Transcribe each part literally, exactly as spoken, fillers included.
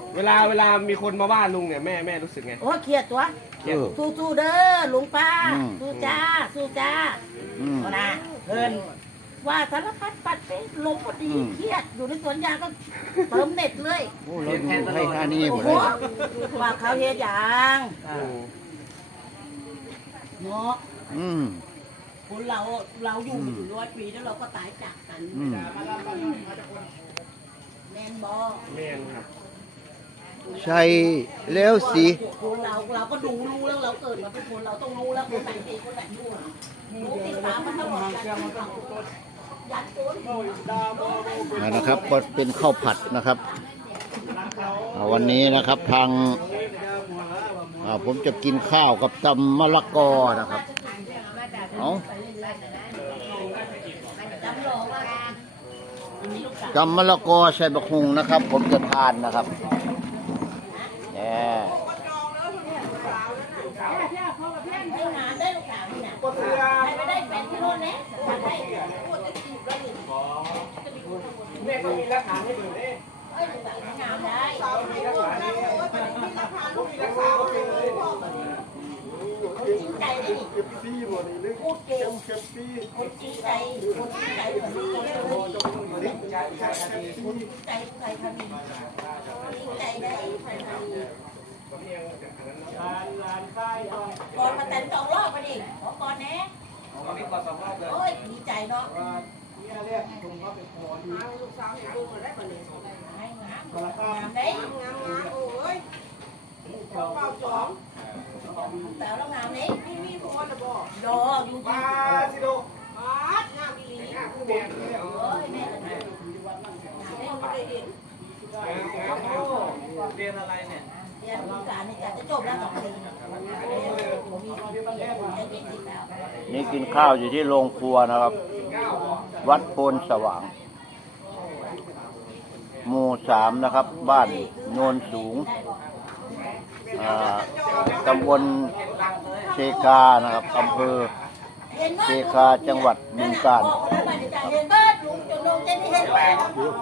เวลาเวลามีคนมาว่าลุงเนี่ยแม่แม่รู้สึกไงโอ้เครียดตัวเครียดสู้สู้เด้อลุงป้าอืมสู้จ้าสู้จ้าอืมเอานะเพิ่นว่าสารพัดปัดไปลมพอดีอืมเครียดอยู่ในสวนยางก็เติมเน็ตเลยโอ้เราดูให้ท่านี้หโอ้มดโหเลยว่าเขาเฮ็ดหยังอืมเนาะอืมคนเราเราอยู่มาอยู่ร้อยปีแล้วเราก็ตายจากกันอืมแมนบอแม่นครับใช่แล้วสิคนเราเราก็ดูรู้แล้วเราเกิดมาเป็นคนเราต้องรู้แล้วคนไหนดีคนไหนชั่วรู้ติดตามมันตลอดการยัดโจนนะนะครับก็เป็นข้าวผัดนะครับอ่าวันนี้นะครับทางอ่าผมจะกินข้าวกับตำมะละกอนะครับเอาตำมะละกอใส่บะฮุงนะครับ ผมจะทานนะครับเนี่ยได้งานได้ลูกสาวนี่นะไปได้แฟนที่โน่นนะได้พูดจะจีบแล้วนี่แม่ก็มีหลักฐานให้ดูเด้เอ้ยลูกสาวงามได้มีหลักฐานให้ดูมีหลักฐานก็เป็นเลยจริงใจเลยนี่เก็บซี่หมดเลยพูดเก่งเก็บซี่คนจริงใจคนจริงใจคนจริงใจคนจริงใจใครทำดีจริงใจได้ใครทำดีก่อนมาแต่งสองรอบไปดิขอก่อนแน่โอ้ยดีใจเนาะให้งามงามได้แต่แล้วงามนี้ดออยู่จริมาง สิโดเอ้ยแม่งามได้ไม่ได้เห็นเรียนอะไรเนี่ยเรียนวิชานี่จะจบแล้วสองปีผมมีความเป็นจะเด็กอีกแล้วนี่กินข้าวอยู่ที่โรงครัวนะครับ วัดโพนสว่าง หมู่สามนะครับ บ้านโนนสูงอ่าตำบลเชกานะครับอำเภอเชกาจังหวัดบึงกาฬเห็นเบิร์ดลุงจนลงเจนี่เห็นแหวน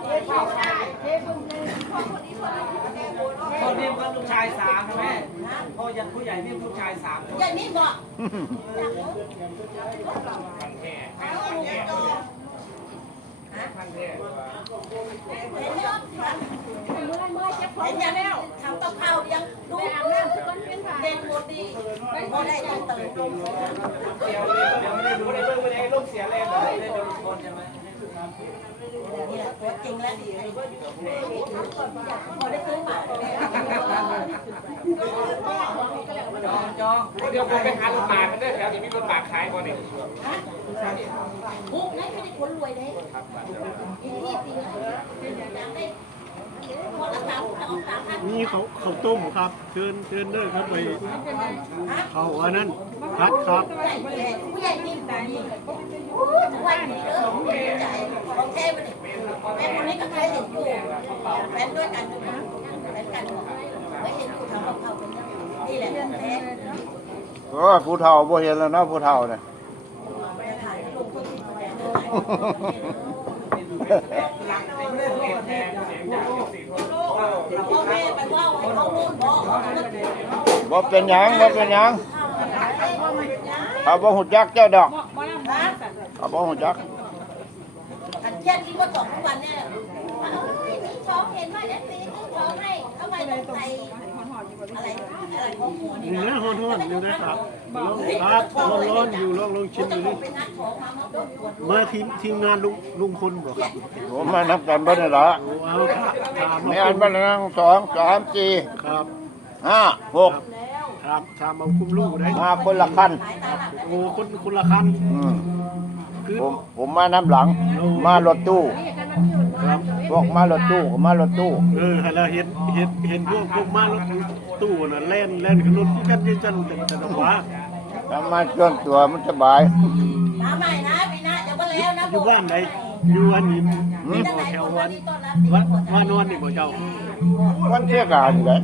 พ่อเรียกว่าลูกชายสามนะแม่พ่อยังผู้ใหญ่เรียกลูกชายสามอย่างนี้บอกเห็นยังเห็นยังแล้วทำกับข้าวยังดูเด่นหมดดีพอได้ตั้งเติมเดี๋ยวเดี๋ยวไม่ได้ดูในเรื่องไม่ได้ลูกเสียแรงเลยได้ดูทุกคนใช่ไหมนี่แหละตัวจริงแล้วดีพอได้ซื้อหมาจองจองเดี๋ยวผมไปหารถบากกันด้วยแถวนี้มีรถบากขายก่อนนี่บุกนะไม่ได้คนรวยเลยที่ที่จริงอยากได้คนละสามสองสามพันนี่เขาเขาต้มครับเชิญเชิญเด้อครับไปเขาอันนั้นพัดครับผู้ใหญ่ผู้ใหญ่นิ่มแบบนี้ทุกวันนี้เด้อใจของแท้มาดิแม่คนนี้ก็เคยเห็นอยู่แฟนด้วยกันอยู่นะแฟนกันเคยเห็นอยู่ทำกับข้าวเป็นนี่แหละของแท้โอ้ยผู้เฒ่าบ่เห็นแล้วเนาะผู้เฒ่าเนี่ยถ่ายลงคนที่แสดงเลยพ่อแม่ไปว่าให้เขาลูกบอกเขาก็บ่เป็นหยังบ่เป็นหยังเอาบ่หุ่จักเจ้าดอกเอาบ่หุ่จักอันเช่นที่ว่าสองทุกวันเนี่ยมีช้องเห็นว่าเอฟซีซื้อช้องให้ทำไมต้องใส่อะไรอะไรของหัวนี่นี่นะนะฮ้อนๆอยู่นะครับลองครับร้อนๆอยู่ลองลองชิมดูนี่เป็นนัดของมามาดมมาทีมทีมงานลุงลุงพลบ่ครับผมมานับกันบ่ได้ละโอ้เอาครับถามไม่มาอันบ่ได้นั่งสองสามสี่ครับห้าหกถามถามเอาคุ้มลูกได้มาคนละคันโอ้คนคนละคันอืมคือผมผมมาน้ำหลัง มารถตู้ครับพวกมารถตู้ก็มารถตู้เออให้เราเห็นเห็นเห็นพวกพวกมารถตู้น่ะแล่นแล่นขึ้นรถกันยังจันแต่แต่ดอกว่าทำมาช่วงตัวมันสบายมาใหม่นะพี่นะจะมาแล้วนะอยู่บ้านไหนอยู่อันนี้แถววันวัดวานอนนี่บ่เจ้าวันเที่ยงานเลย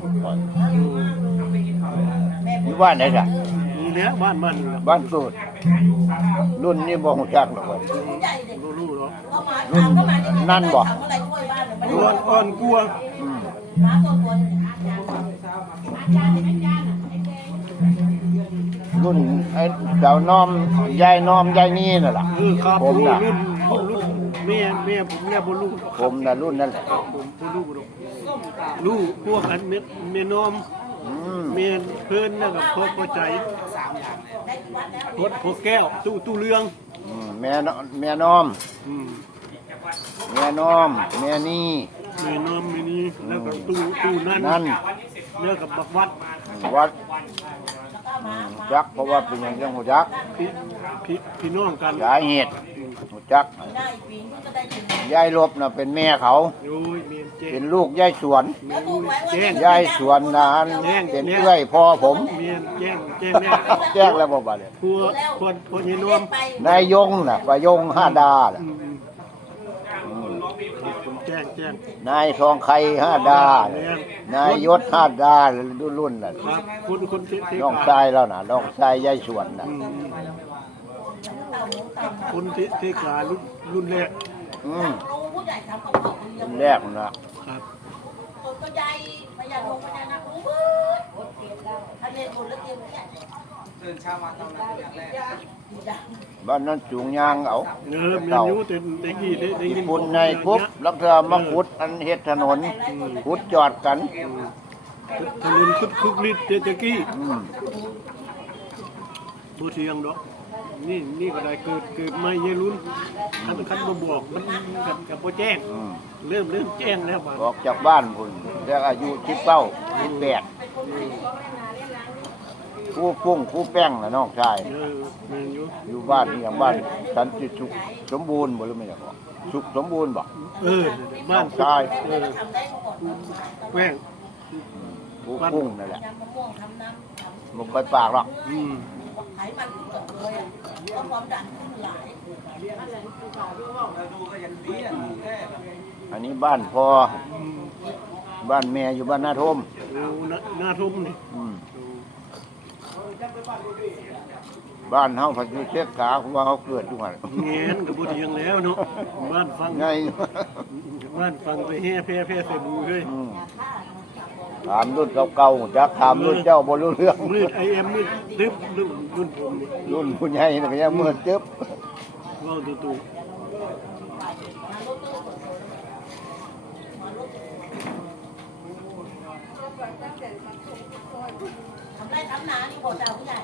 อยู่บ้านไหนจ้ะนี่แหละบ้านมันนี่ล่ะบ้านสูตรรุ่นนี้บ่ฮู้จักหรอกเว้ยใหญ่เด็กรู้ๆเนาะเข้ามาถามเข้ามานั่นบ่ทำอะไรช่วยบ้านเลยอ่อนอ่อนกลัวอืมมาตัวตัวนี่อาจารย์อาจารย์อาจารย์ไอ้แดงรุ่นไอ้เจ้าน้อมยายน้อมยายนี่น่ะล่ะเออครับผมรุ่นน่ะรุ่นรุ่นแม่แม่ผมเนี่ยบ่รู้ผมน่ะรุ่นนั่นแหละผมบ่รู้หรอกรู้พวกอันเม็ดแม่น้อมอืมแม่เพิ่นน่ะกับพ่อพ่อใจได้กี่วัดแล้วพดพ่อแก้วตู้ตู้เรืองอืมแม่น้อแม่น้อมอืมแม่น้อมแม่นี่แม่น้อมแม่นี้แล้วก็ตู้ตู้นั่นนั่นแล้วก็บักวัดวัดแล้วก็มามาจักเพราะว่าเป็นอย่างจังหัวจักพี่พี่พี่น้องกันสาเหตุหัวจักได้ปีนก็ได้ถึงยายลบน่ะเป็นแม่เขาโอ้ยเมียนเจ๊เป็นลูกยายสวนแล้วถูกไว้ว่ายายสวนนั้นเป็นเพื่อยพ่อผมเมียนแจ้งแจ้งแน่แจ้งแล้วบ่บัดเนี่ยพัวคนคนยีน้อมไปนายยงน่ะประยงห้าดาน่ะอืมอืมผมแจ้งแจ้งนายทองไข่ห้าดาน่ะนายยศห้าดารุ่นรุ่นน่ะครับคุณคนเทเทน้องกาชายแล้วน่ะน้องชายยายสวนน่ะอืมเต่าหมูเต่าคนเทเทการุ่นรุ่นแรกอืมรู้ผู้ใหญ่ทำกับพ่อคนเดียวรุ่นแรกน่ะครับคนก็ใหญ่พญาลงพญานาครู้เบิดทะเลหมดแล้วเตรียมแค่ตื่นเช้ามาตอนนั้นอย่างแรกดีดังบ้านนั้นสูงยางเอาเออเมียนยูแต่แต่กี้ได้ได้ยินปุ่นในคุบแล้วก็มาขุดอันเฮ็ดถนนขุดจอดกันถนนคึกคึกฤทธิ์เจกี้อืมบ่เทียงดอกนี่นี่ก็ได้เกิดเกิดไม่เยรุ่นคันคันมาบอกมันกับกับบ่แจ้งอืมเริ่มเริ่มแจ้งแล้วบาดออกจากบ้านพุ่นแล้วอายุสิบเก้าสิบแปดครูปุ้งครูแป้งน่ะน้องชายเออเมียนยูอยู่บ้านนี่อย่างบ้านสันติสุขสมบูรณ์บ่หรือไม่ล่ะบ่สุขสมบูรณ์บ่เออบ้านชายเออทำได้มาก่อนแป้งครูปุ้งนั่นแหละยำมะม่วงทำน้ำทำบ่ค่อยปากหรอกอืมไขมันขึ้นเกิดเลยอ่ะก็ความดันขึ้นหลายเราดูก็ยังดีอ่ะแค่อันนี้บ้านพ่ออืมบ้านแม่อยู่บ้านนาทมโอ้หน้าหน้าทุ่มนี่อืมบ้านเฮาพันอยู่เชกขาเพราะว่าเฮาเกิดอยู่หั่นแงนกับบ่เทียงแล้วเนาะบ้านฟังไงบ้านฟังไปแห่แพ่แพ่ใส่มือเฮ้ยอืมถามรุ่นเก่าๆจักถามรุ่นเจ้าบ่รู้เรื่องมืดไอเอ็มมืดตึ๊บรุ่นรุ่นผมนี่รุ่นผู้ใหญ่นี่ก็ยังมืดตึ๊บเว้าตู่ทำไรทำนานี่โบดาวผู้ใหญ่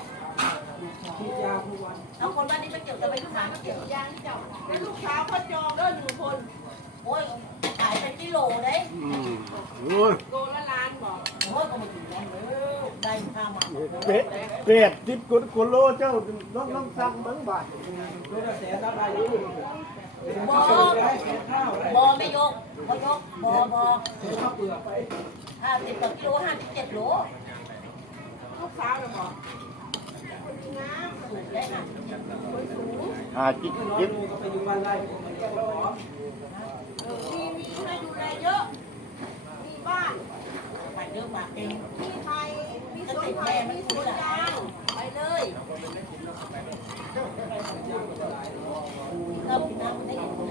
เอาคนบ้านนี้ไปเกี่ยวจะไปลูกสาวมาเกี่ยวยางเจ้าแล้วลูกสาวพ่อจองก็อยู่คนโอ้ยขายเป็นกิโลเลยๆอืมโอ้ยโลละล้านบอกโอ้ยก็มาถึงแล้วได้ข้าวมาเป็ดเป็ดทิพย์กุกุโลเจ้าน้องน้องสั่งเบิ่งบาทดูกระแสเท่าไหร่อยู่บอบอไม่ยกบอยกบอบอข้าวเปลือกไปห้าสิบกว่ากิโลห้าสิบเจ็ดโลลูกสาวเลยบอกน้ำสูงได้ค่ะหาจิบจิบไปอยู่บ้านไร่มีมีให้ดูแลเยอะ มีบ้านไปเยอะมากเองมีไทยมีสวนไทยมีสวนยางไปเลยก็พี่น้ำได้เห็น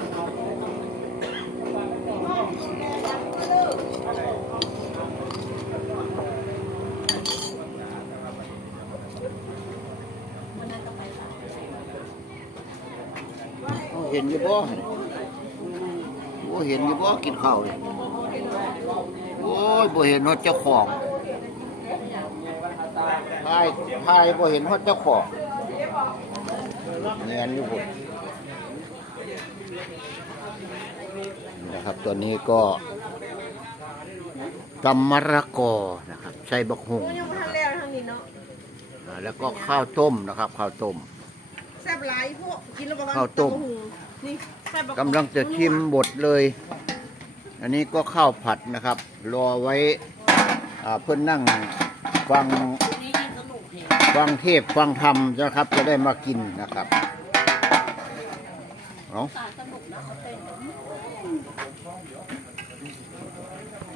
ห้องดูแลยังก็เลิกเห็นอยู่บ่โอ้เห็นอยู่บ่กินข้าวเลยโอ้ยบ่เห็นว่าเจ้าของพายพายบ่เห็นว่าเจ้าของเงียนอยู่พุ่นนะครับตัวนี้ก็ตำมะระกอนะครับใส่บักหุ่งยังทันแล้วทางนี้เนาะอ่าแล้วก็ข้าวต้มนะครับข้าวต้มแซ่บหลายพวกกินแล้วประมาณข้าวต้มนี่แซ่บกำลังจะชิมบดเลย อันนี้ก็ข้าวผัดนะครับ รอไว้อ่าเพื่อนนั่งฟังนี่ยิ่งสนุกเหรอฟังเทพฟังธรรมนะครับ จะได้มากินนะครับเอาสารสนุกนะเขาเต้น